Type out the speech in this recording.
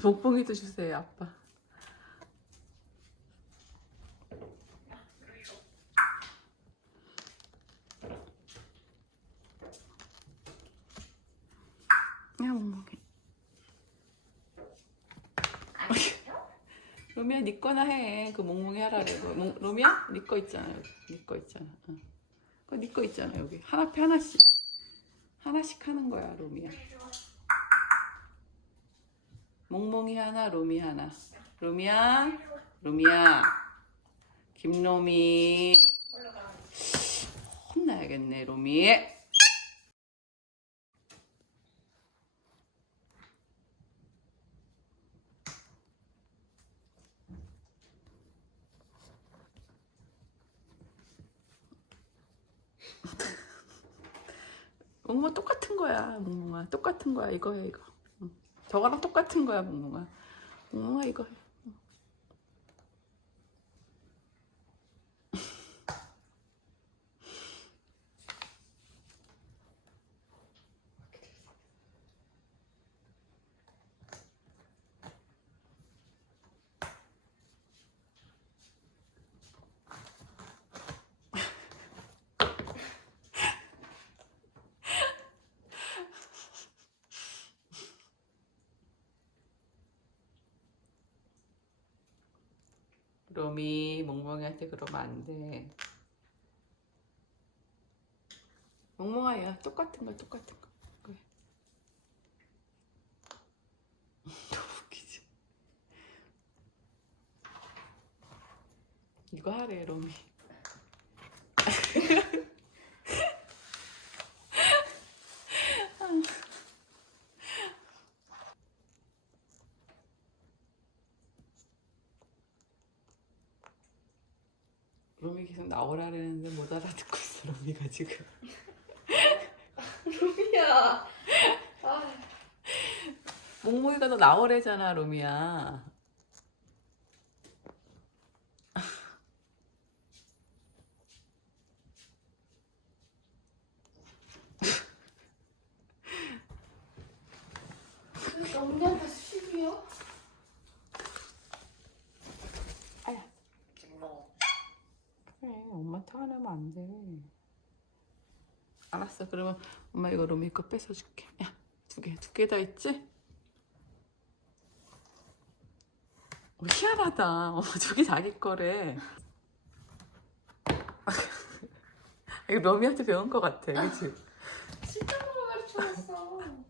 복봉이도 주세요, 아빠. 야, 멍멍이. 로미야, 네 거나 해. 그 멍멍이 하라 그래. 뭐, 몽- 로미야, 네거 있잖아. 여기. 네거 있잖아. 어. 그거 네거 있잖아, 여기. 하나 앞에 하나씩. 하나씩 하는 거야, 로미야. 몽몽이 하나, 로미 하나. 로미야, 로미야. 김로미. 혼나야겠네, 로미. 몽몽아 똑같은 거야, 몽몽아. 똑같은 거야, 이거 해, 이거. 응. 저거랑 똑같은 거야, 몽몽아. 몽몽아, 이거 로미 몽몽이한테 그러면 안 돼. 몽몽아 야 똑같은 거 똑같은 거. 그래. 너무 웃기지. 이거 하래 로미. 로미 계속 나오라는데 못 알아듣고 있어 로미가 지금. 루비야. 아, 몽몽이가 너 나오래잖아 로미야. 왜 언니한테 수십이야? 내면 안 돼. 알았어. 그러면 엄마 이거 로미 거 뺏어줄게. 야, 두 개, 두 개 다 있지? 어, 희한하다. 어, 저기 자기 거래. 이거 로미한테 배운 거 같아, 그치? 진짜 물어 가르쳐줬어.